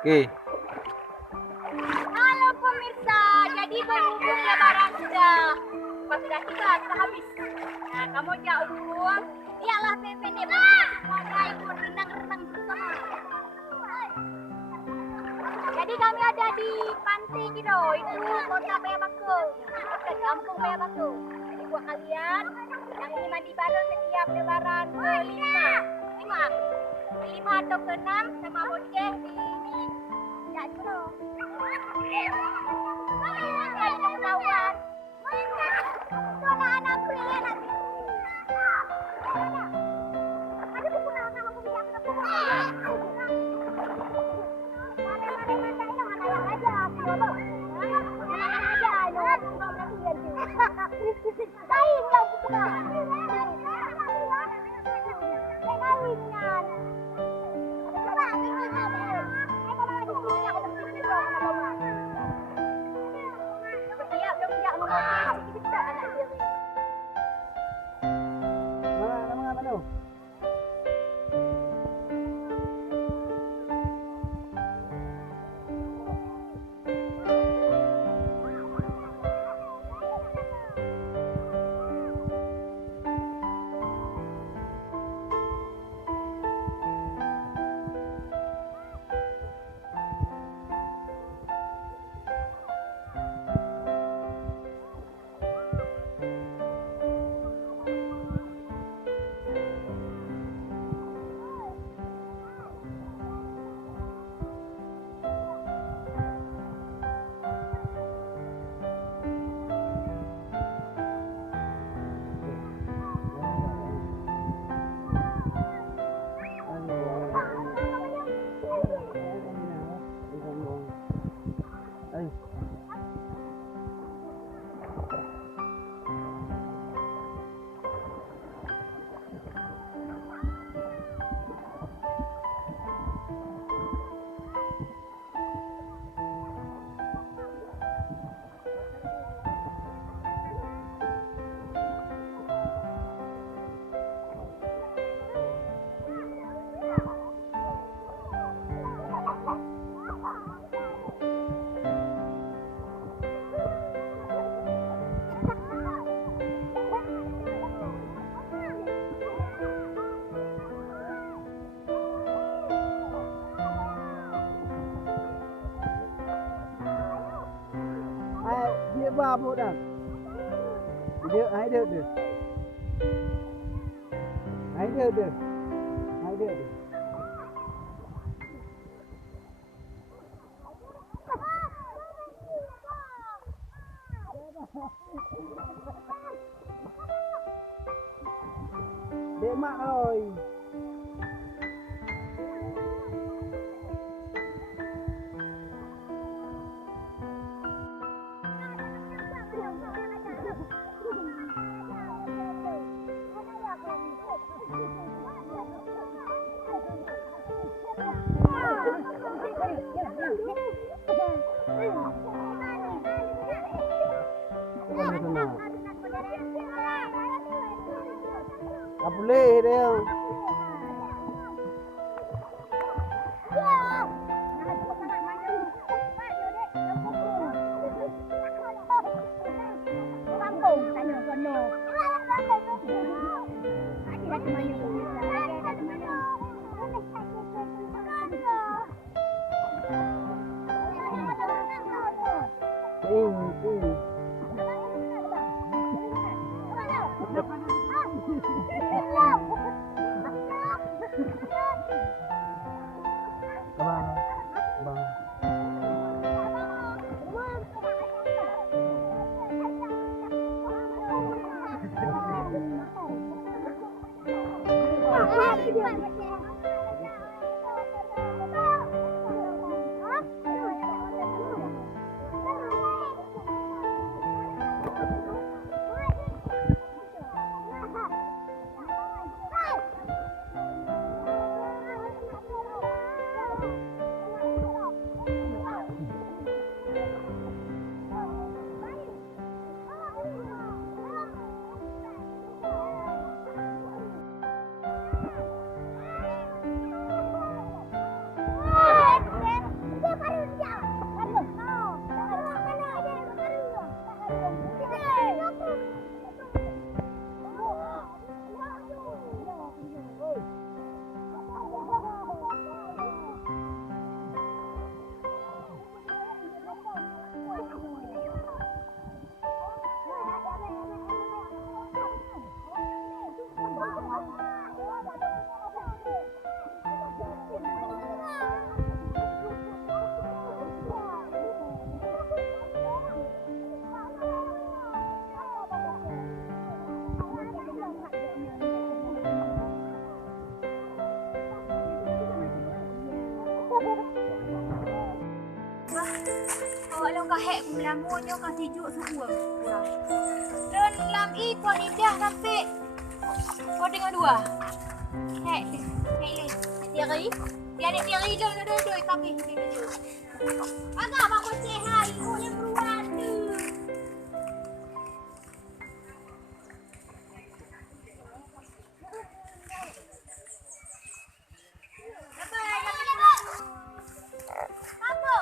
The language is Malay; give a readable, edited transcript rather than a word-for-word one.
Oke. Halo pemirsa, jadi berhubung lebaran sudah tiba, sudah habis. Nah, kamu jauh uang, iyalah pendek semuanya ikut renang-renang bersama. Jadi kami ada di pantai gitu, itu kota Payabako, dekat kampung Payabako. Jadi buat kalian yang ingin mandi bareng setiap lebaran kelima atau keenam sama bocah di ya dulu. Ada ketahuan. Anak-anak kuliah nanti. Ada buku nama aku bisa ketemu. Dia berapa dah? Dia ada dia. Ada dia. Ada dia. Dek mak oi. Tak boleh dia. kahek kulamonyo katijuk semua. Dan lam itu lidah sampai kau dengan dua. Hei, hei, tiari, tiari doi kami. Agak apa kau cehai, kau yang beruan tu. Apa?